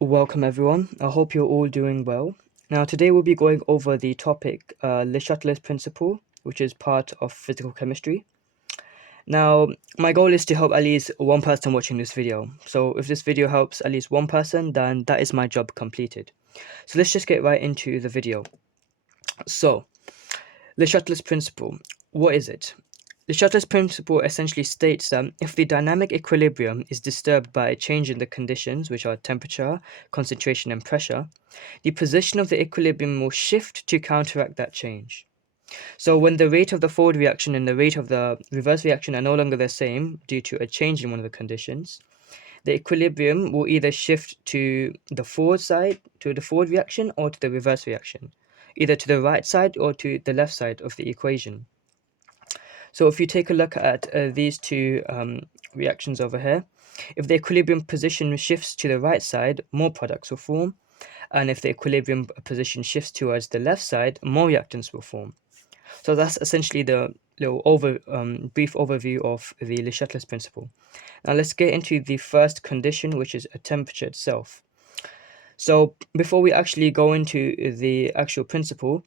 Welcome everyone. I hope you're all doing well. Now today we'll be going over the topic Le Chatelier's principle, which is part of physical chemistry. Now my goal is to help at least one person watching this video. So if this video helps at least one person, then that is my job completed. So let's just get right into the video. So Le Chatelier's principle, what is it? The Chatelier's principle essentially states that if the dynamic equilibrium is disturbed by a change in the conditions, which are temperature, concentration, and pressure, the position of the equilibrium will shift to counteract that change. So when the rate of the forward reaction and the rate of the reverse reaction are no longer the same due to a change in one of the conditions, the equilibrium will either shift to the forward side, to the forward reaction, or to the reverse reaction, either to the right side or to the left side of the equation. So if you take a look at these two reactions over here, if the equilibrium position shifts to the right side, more products will form. And if the equilibrium position shifts towards the left side, more reactants will form. So that's essentially the little brief overview of the Le Chatelier's principle. Now let's get into the first condition, which is a temperature itself. So before we actually go into the actual principle,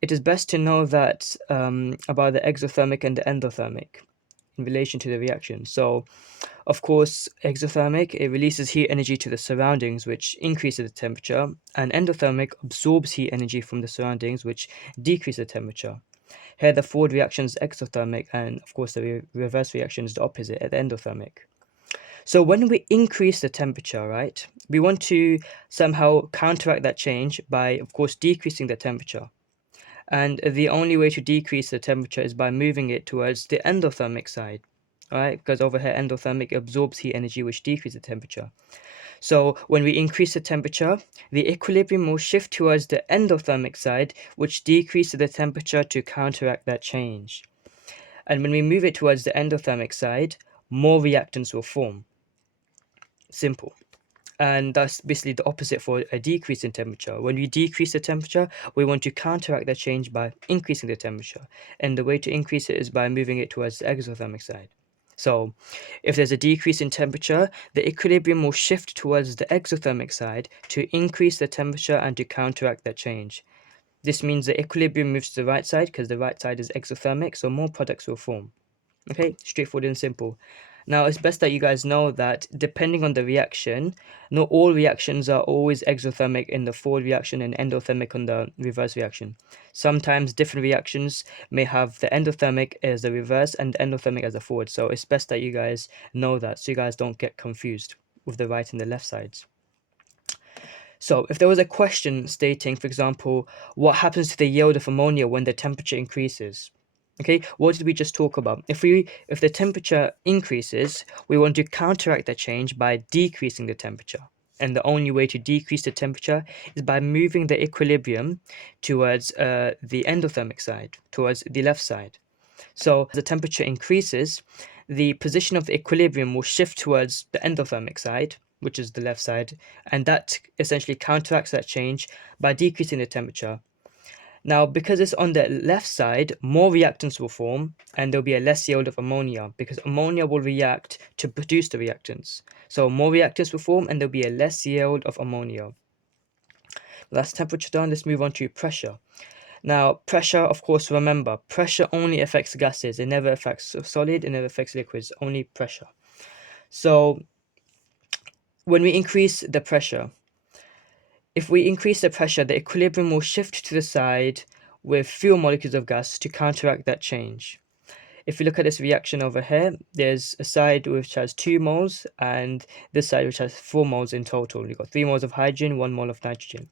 it is best to know that about the exothermic and the endothermic in relation to the reaction. So, of course, exothermic, it releases heat energy to the surroundings, which increases the temperature, and endothermic absorbs heat energy from the surroundings, which decreases the temperature. Here, the forward reaction is exothermic, and of course, the reverse reaction is the opposite at the endothermic. So when we increase the temperature, right, we want to somehow counteract that change by, of course, decreasing the temperature. And the only way to decrease the temperature is by moving it towards the endothermic side, right? Because over here, endothermic absorbs heat energy, which decreases the temperature. So when we increase the temperature, the equilibrium will shift towards the endothermic side, which decreases the temperature to counteract that change. And when we move it towards the endothermic side, more reactants will form. Simple. And that's basically the opposite for a decrease in temperature. When we decrease the temperature, we want to counteract that change by increasing the temperature. And the way to increase it is by moving it towards the exothermic side. So if there's a decrease in temperature, the equilibrium will shift towards the exothermic side to increase the temperature and to counteract that change. This means the equilibrium moves to the right side because the right side is exothermic, so more products will form. Okay, straightforward and simple. Now, it's best that you guys know that depending on the reaction, not all reactions are always exothermic in the forward reaction and endothermic on the reverse reaction. Sometimes different reactions may have the endothermic as the reverse and the endothermic as the forward. So it's best that you guys know that so you guys don't get confused with the right and the left sides. So if there was a question stating, for example, what happens to the yield of ammonia when the temperature increases? Okay, what did we just talk about? If the temperature increases, we want to counteract that change by decreasing the temperature. And the only way to decrease the temperature is by moving the equilibrium towards the endothermic side, towards the left side. So as the temperature increases, the position of the equilibrium will shift towards the endothermic side, which is the left side, and that essentially counteracts that change by decreasing the temperature. Now, because it's on the left side, more reactants will form and there'll be a less yield of ammonia because ammonia will react to produce the reactants. So more reactants will form and there'll be a less yield of ammonia. That's temperature done. Let's move on to pressure. Now, pressure, of course, remember, pressure only affects gases. It never affects solid, it never affects liquids, only pressure. So when we increase the pressure, if we increase the pressure, the equilibrium will shift to the side with fewer molecules of gas to counteract that change. If you look at this reaction over here, there's a side which has 2 moles and this side which has 4 moles in total. You've got 3 moles of hydrogen, 1 mole of nitrogen.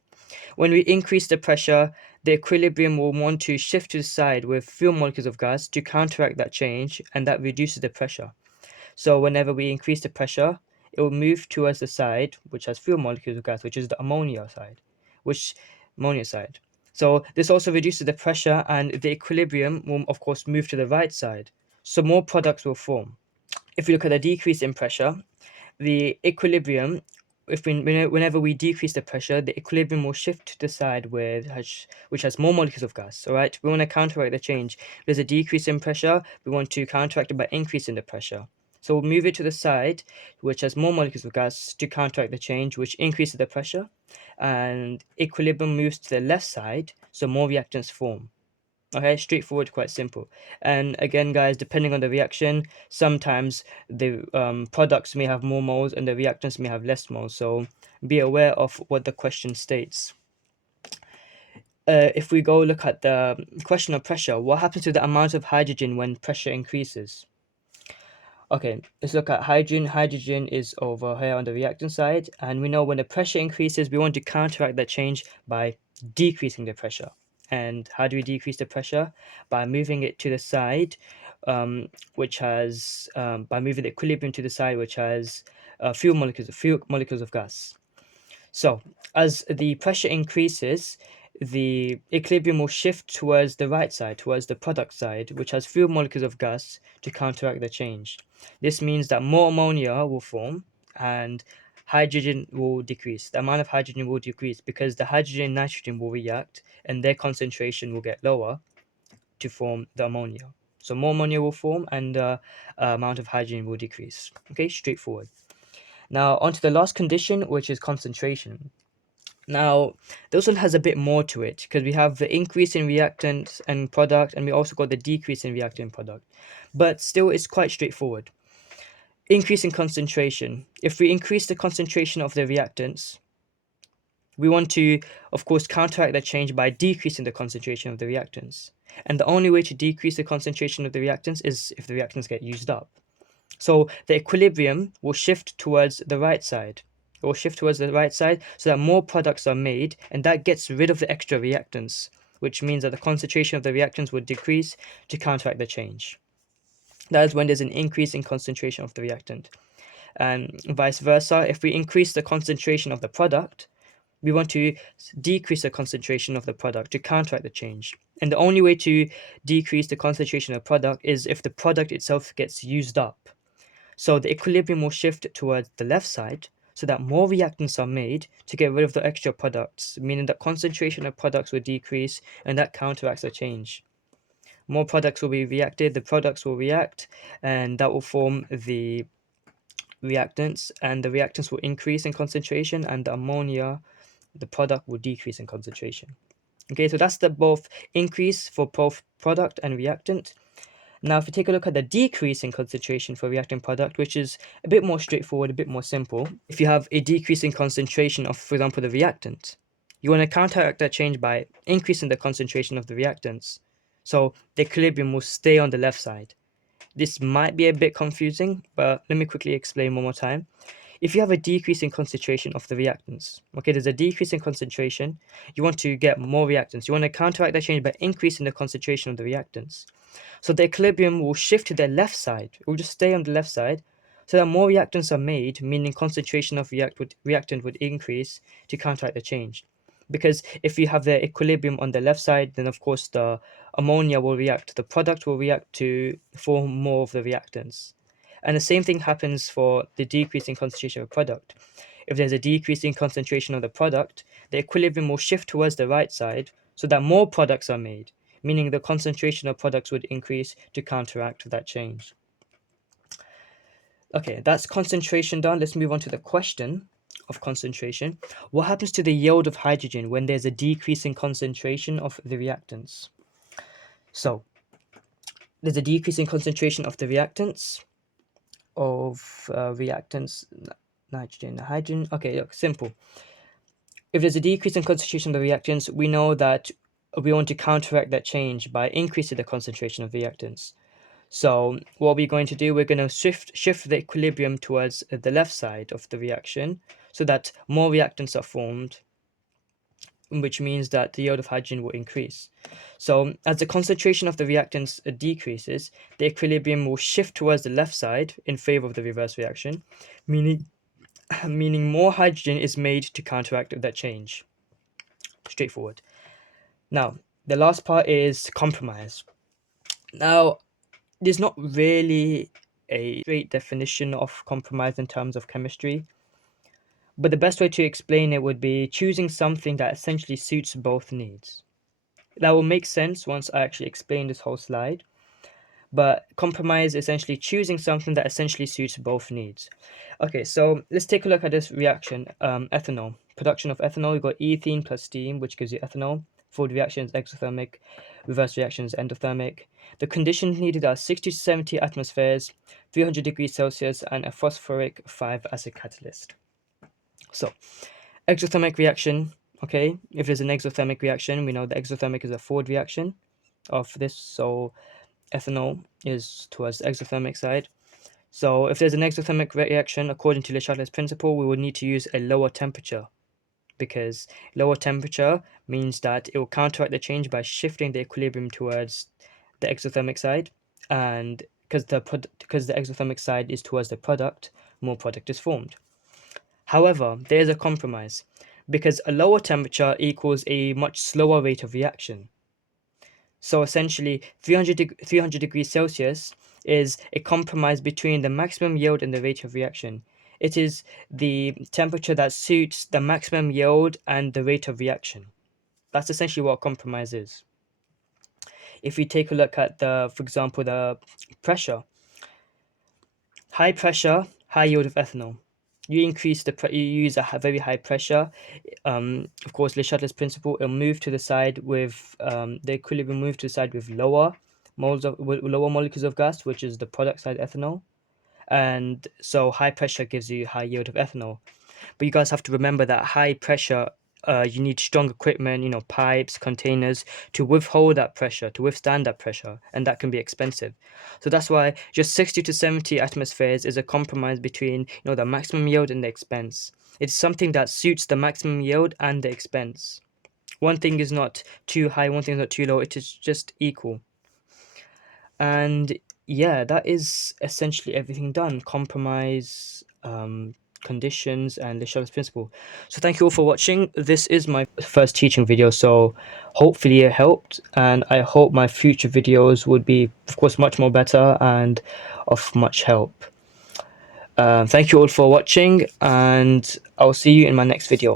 When we increase the pressure, the equilibrium will want to shift to the side with fewer molecules of gas to counteract that change, and that reduces the pressure. So whenever we increase the pressure, it will move towards the side which has fewer molecules of gas, which is the ammonia side. So this also reduces the pressure and the equilibrium will of course move to the right side. So more products will form. If we look at the decrease in pressure, the equilibrium, whenever we decrease the pressure, the equilibrium will shift to the side which has more molecules of gas. All right, we want to counteract the change. If there's a decrease in pressure, we want to counteract it by increasing the pressure. So we'll move it to the side, which has more molecules of gas to counteract the change, which increases the pressure. And equilibrium moves to the left side, so more reactants form. Okay, straightforward, quite simple. And again, guys, depending on the reaction, sometimes the products may have more moles and the reactants may have less moles. So be aware of what the question states. If we go look at the question of pressure, what happens to the amount of hydrogen when pressure increases? Okay, let's look at hydrogen. Hydrogen is over here on the reactant side, and we know when the pressure increases, we want to counteract that change by decreasing the pressure. And how do we decrease the pressure? By moving it to the side, which has by moving the equilibrium to the side, which has few molecules of gas. So, as the pressure increases, the equilibrium will shift towards the right side, towards the product side, which has fewer molecules of gas to counteract the change. This means that more ammonia will form and hydrogen will decrease. The amount of hydrogen will decrease because the hydrogen and nitrogen will react and their concentration will get lower to form the ammonia. So more ammonia will form and the amount of hydrogen will decrease. Okay, straightforward. Now, on to the last condition, which is concentration. Now, this one has a bit more to it because we have the increase in reactant and product, and we also got the decrease in reactant product. But still, it's quite straightforward. Increase in concentration. If we increase the concentration of the reactants, we want to, of course, counteract that change by decreasing the concentration of the reactants. And the only way to decrease the concentration of the reactants is if the reactants get used up. So the equilibrium will shift towards the right side. It will shift towards the right side so that more products are made, and that gets rid of the extra reactants, which means that the concentration of the reactants would decrease to counteract the change. That is when there's an increase in concentration of the reactant. And vice versa, if we increase the concentration of the product, we want to decrease the concentration of the product to counteract the change. And the only way to decrease the concentration of the product is if the product itself gets used up. So the equilibrium will shift towards the left side so that more reactants are made to get rid of the extra products, meaning that concentration of products will decrease and that counteracts the change. More products will be reacted, the products will react, and that will form the reactants, and the reactants will increase in concentration, and the ammonia, the product, will decrease in concentration. Okay, so that's the both increase for both product and reactant. Now, if we take a look at the decrease in concentration for reactant product, which is a bit more straightforward, a bit more simple. If you have a decrease in concentration of, for example, the reactant, you want to counteract that change by increasing the concentration of the reactants. So the equilibrium will stay on the left side. This might be a bit confusing, but let me quickly explain one more time. If you have a decrease in concentration of the reactants, okay, there's a decrease in concentration, you want to get more reactants. You want to counteract that change by increasing the concentration of the reactants. So the equilibrium will shift to the left side. It will just stay on the left side so that more reactants are made, meaning concentration of reactant would increase to counteract the change. Because if you have the equilibrium on the left side, then of course the ammonia will react, the product will react to form more of the reactants. And the same thing happens for the decrease in concentration of product. If there's a decrease in concentration of the product, the equilibrium will shift towards the right side so that more products are made, meaning the concentration of products would increase to counteract that change. Okay, that's concentration done. Let's move on to the question of concentration. What happens to the yield of hydrogen when there's a decrease in concentration of the reactants? So, there's a decrease in concentration of the reactants, nitrogen, hydrogen. Okay, look, simple. If there's a decrease in concentration of the reactants, we know that we want to counteract that change by increasing the concentration of reactants. So what we're going to do, we're going to shift the equilibrium towards the left side of the reaction so that more reactants are formed, which means that the yield of hydrogen will increase. So as the concentration of the reactants decreases, the equilibrium will shift towards the left side in favor of the reverse reaction, meaning more hydrogen is made to counteract that change. Straightforward. Now, the last part is compromise. Now, there's not really a straight definition of compromise in terms of chemistry, but the best way to explain it would be choosing something that essentially suits both needs. That will make sense once I actually explain this whole slide. but compromise is essentially choosing something that essentially suits both needs. Okay, so let's take a look at this reaction. Ethanol. Production of ethanol, we've got ethene plus steam, which gives you ethanol. Forward reaction is exothermic, reverse reaction is endothermic. The conditions needed are 60 to 70 atmospheres, 300 degrees Celsius, and a phosphoric 5-acid catalyst. So, exothermic reaction, okay, if there's an exothermic reaction, we know the exothermic is a forward reaction of this, so ethanol is towards the exothermic side. So if there's an exothermic reaction, according to Le Chatelier's principle, we would need to use a lower temperature, because lower temperature means that it will counteract the change by shifting the equilibrium towards the exothermic side, and because the exothermic side is towards the product, more product is formed. However, there is a compromise, because a lower temperature equals a much slower rate of reaction. So essentially, 300 degrees Celsius is a compromise between the maximum yield and the rate of reaction. It is the temperature that suits the maximum yield and the rate of reaction. That's essentially what compromise is. If we take a look at for example, the pressure, high pressure, high yield of ethanol. You increase you use a very high pressure. Of course, Le Chatelier's principle, it'll move to the side with the equilibrium move to the side with lower lower molecules of gas, which is the product side ethanol. And so high pressure gives you high yield of ethanol. But you guys have to remember that high pressure, you need strong equipment, pipes, containers to withhold that pressure, to withstand that pressure, and that can be expensive. So that's why just 60 to 70 atmospheres is a compromise between, the maximum yield and the expense. It's something that suits the maximum yield and the expense. One thing is not too high, one thing is not too low, it is just equal. And yeah, that is essentially everything done. Compromise, conditions, and the Charlotte's principle. So thank you all for watching. This is my first teaching video, so hopefully it helped, and I hope my future videos would be, of course, much more better and of much help. Thank you all for watching, and I'll see you in my next video.